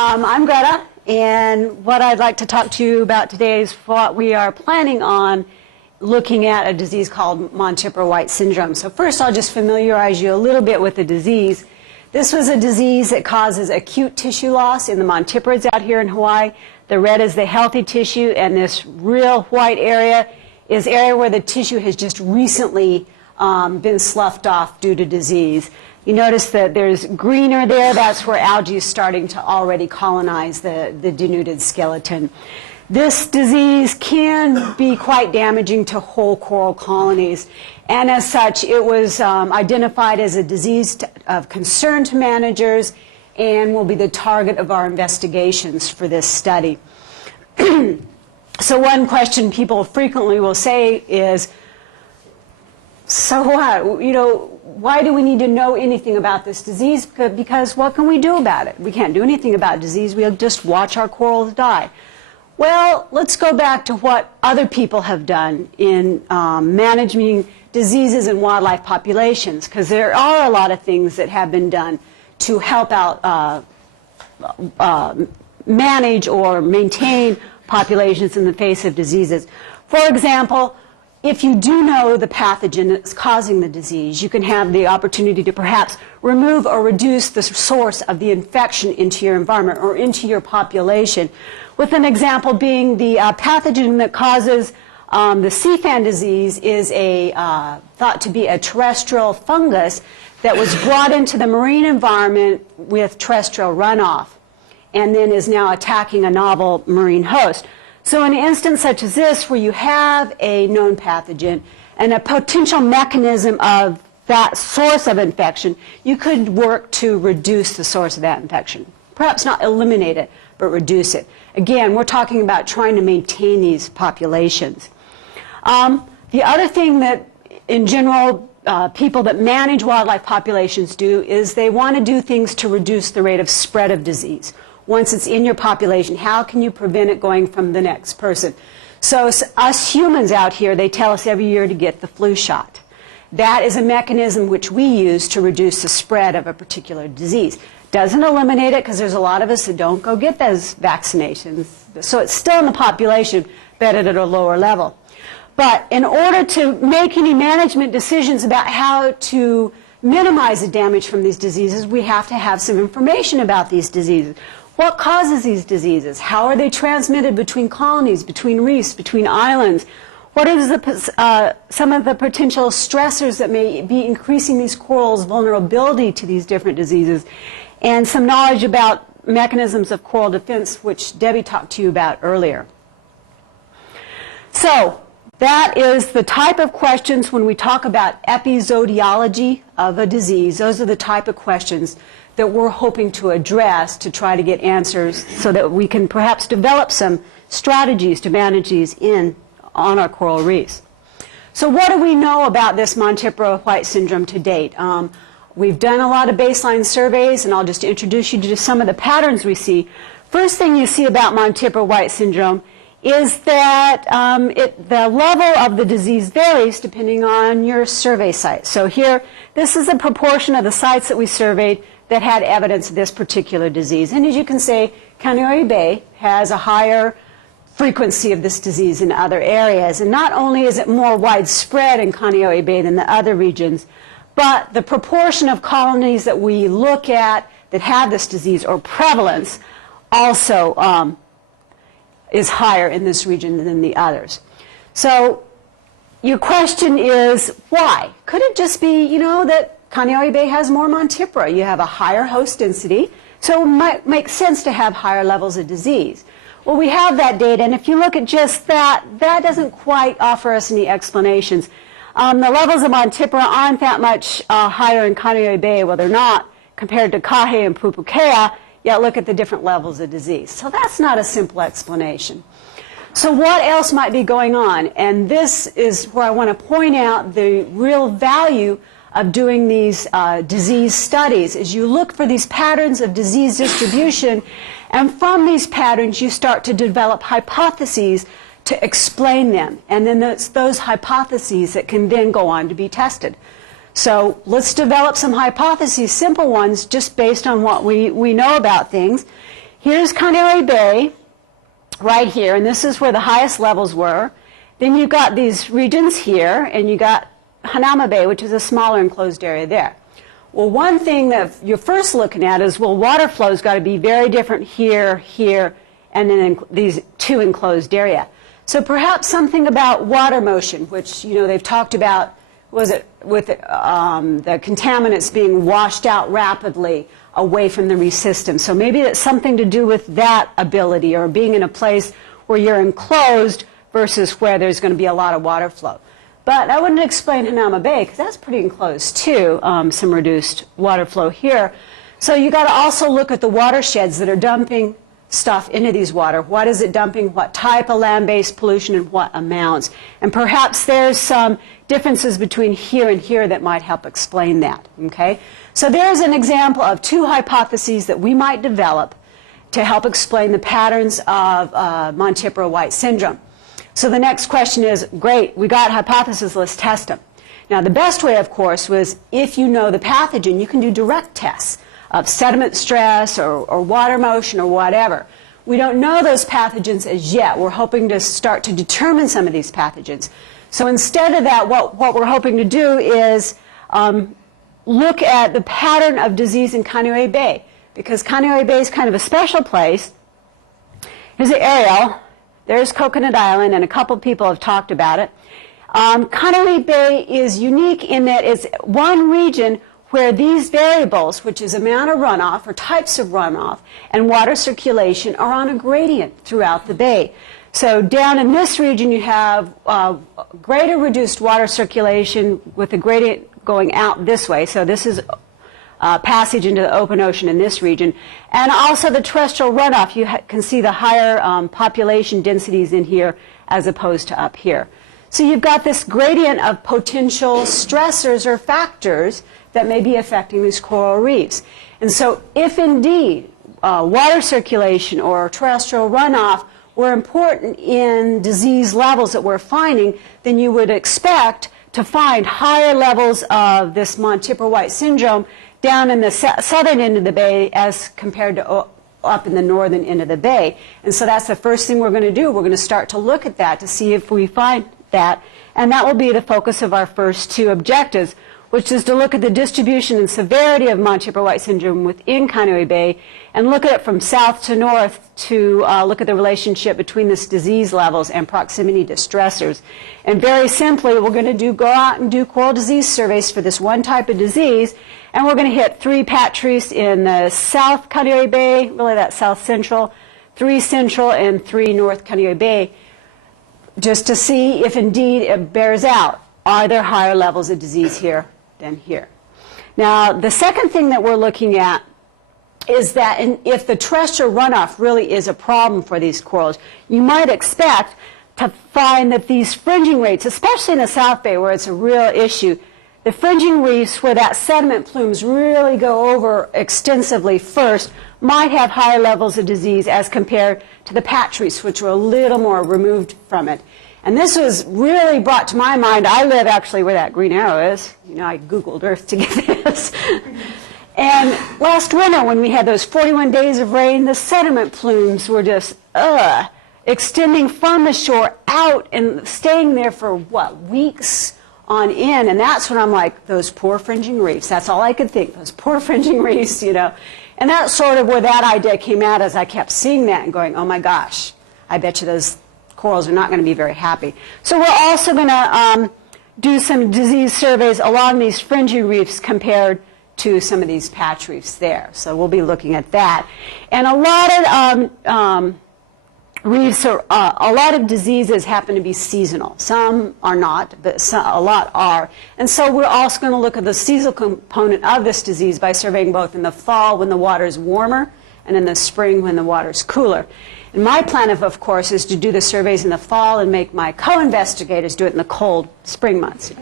I'm Greta, and what I'd like to talk to you about today is what we are planning on looking at a disease called Montipora White Syndrome. So first I'll just familiarize you a little bit with the disease. This was a disease that causes acute tissue loss in the Montiporas out here in Hawaii. The red is the healthy tissue, and this real white area is area where the tissue has just recently been sloughed off due to disease. You notice that there's greener there. That's where algae is starting to already colonize the denuded skeleton. This disease can be quite damaging to whole coral colonies, and as such, it was identified as a disease of concern to managers and will be the target of our investigations for this study. So one question people frequently will say is, so what? You know, why do we need to know anything about this disease? Because what can we do about it? We can't do anything about disease. We'll just watch our corals die. Well, let's go back to what other people have done in managing diseases in wildlife populations, because there are a lot of things that have been done to help out manage or maintain populations in the face of diseases. For example, if you do know the pathogen that's causing the disease, you can have the opportunity to perhaps remove or reduce the source of the infection into your environment or into your population. With an example being the pathogen that causes the sea fan disease is thought to be a terrestrial fungus that was brought into the marine environment with terrestrial runoff and then is now attacking a novel marine host. So in an instance such as this, where you have a known pathogen and a potential mechanism of that source of infection, you could work to reduce the source of that infection. Perhaps not eliminate it, but reduce it. Again, we're talking about trying to maintain these populations. The other thing that, in general, people that manage wildlife populations do is they want to do things to reduce the rate of spread of disease. Once it's in your population, how can you prevent it going from the next person? So us humans out here, they tell us every year to get the flu shot. That is a mechanism which we use to reduce the spread of a particular disease. Doesn't eliminate it, because there's a lot of us that don't go get those vaccinations. So it's still in the population, but at a lower level. But in order to make any management decisions about how to minimize the damage from these diseases, we have to have some information about these diseases. What causes these diseases? How are they transmitted between colonies, between reefs, between islands? What is some of the potential stressors that may be increasing these corals' vulnerability to these different diseases? And some knowledge about mechanisms of coral defense, which Debbie talked to you about earlier. So that is the type of questions when we talk about epizootiology of a disease. Those are the type of questions that we're hoping to address to try to get answers so that we can perhaps develop some strategies to manage these on our coral reefs. So what do we know about this Montipora White Syndrome to date? We've done a lot of baseline surveys, and I'll just introduce you to some of the patterns we see. First thing you see about Montipora White Syndrome is that the level of the disease varies depending on your survey site. So here, this is a proportion of the sites that we surveyed that had evidence of this particular disease. And as you can see, Kaneohe Bay has a higher frequency of this disease in other areas. And not only is it more widespread in Kaneohe Bay than the other regions, but the proportion of colonies that we look at that have this disease or prevalence also is higher in this region than the others. So your question is, why? Could it just be, you know, that Kaneohe Bay has more Montipora? You have a higher host density, so it might make sense to have higher levels of disease. Well, we have that data, and if you look at just that, that doesn't quite offer us any explanations. The levels of Montipora aren't that much higher in Kaneohe Bay. Well, they're not compared to Kahe and Pupukea, yet look at the different levels of disease. So that's not a simple explanation. So what else might be going on? And this is where I want to point out the real value of doing these disease studies, is you look for these patterns of disease distribution, and from these patterns you start to develop hypotheses to explain them. And then it's those hypotheses that can then go on to be tested. So let's develop some hypotheses, simple ones, just based on what we know about things. here's Canary Bay right here, and this is where the highest levels were. Then you've got these regions here, and you got Hanauma Bay, which is a smaller enclosed area there. Well, one thing that you're first looking at is, well, water flow's got to be very different here, here, and then in these two enclosed area. So perhaps something about water motion, which, you know, they've talked about, was it with the contaminants being washed out rapidly away from the reef system. So maybe it's something to do with that ability, or being in a place where you're enclosed versus where there's going to be a lot of water flow. But I wouldn't explain Hanauma Bay, because that's pretty enclosed too, some reduced water flow here. So you got to also look at the watersheds that are dumping stuff into these water. What is it dumping? What type of land-based pollution and what amounts? And perhaps there's some differences between here and here that might help explain that. Okay? So there's an example of two hypotheses that we might develop to help explain the patterns of Montipora White Syndrome. So the next question is, great, we got hypotheses, let's test them. Now the best way, of course, was if you know the pathogen, you can do direct tests of sediment stress or water motion or whatever. We don't know those pathogens as yet. We're hoping to start to determine some of these pathogens. So instead of that, what we're hoping to do is look at the pattern of disease in Canary Bay, because Canary Bay is kind of a special place. Here's an aerial. There's Coconut Island, and a couple people have talked about it. Canary Bay is unique in that it's one region where these variables, which is amount of runoff or types of runoff and water circulation, are on a gradient throughout the bay. So down in this region you have greater reduced water circulation with the gradient going out this way. So this is passage into the open ocean in this region. And also the terrestrial runoff, you can see the higher population densities in here as opposed to up here. So you've got this gradient of potential stressors or factors that may be affecting these coral reefs. And so if indeed water circulation or terrestrial runoff were important in disease levels that we're finding, then you would expect to find higher levels of this Montipora White Syndrome down in the southern end of the bay as compared to up in the northern end of the bay. And so that's the first thing we're going to do. We're going to start to look at that to see if we find that. And that will be the focus of our first two objectives, which is to look at the distribution and severity of Montipora White Syndrome within Canary Bay and look at it from south to north to look at the relationship between this disease levels and proximity to stressors. And very simply, we're going to go out and do coral disease surveys for this one type of disease, and we're going to hit 3 patch reefs in the South Canary Bay, really that South Central, 3 Central, and 3 North Canary Bay, just to see if indeed it bears out. Are there higher levels of disease here than here? Now, the second thing that we're looking at is that if the terrestrial runoff really is a problem for these corals, you might expect to find that these fringing rates, especially in the South Bay where it's a real issue, the fringing reefs where that sediment plumes really go over extensively first might have higher levels of disease as compared to the patch reefs, which are a little more removed from it. And this was really brought to my mind. I live actually where that green arrow is. You know, I Googled Earth to get this. And last winter when we had those 41 days of rain, the sediment plumes were just, extending from the shore out and staying there for, what, weeks on end. And that's when I'm like, those poor fringing reefs. That's all I could think, those poor fringing reefs, you know. And that's sort of where that idea came out as I kept seeing that and going, oh my gosh, I bet you those corals are not going to be very happy. So we're also going to do some disease surveys along these fringing reefs compared to some of these patch reefs there. So we'll be looking at that. And a lot of reefs are, a lot of diseases happen to be seasonal. Some are not, but a lot are. And so we're also going to look at the seasonal component of this disease by surveying both in the fall when the water is warmer and in the spring when the water is cooler. And my plan, of course, is to do the surveys in the fall and make my co-investigators do it in the cold spring months.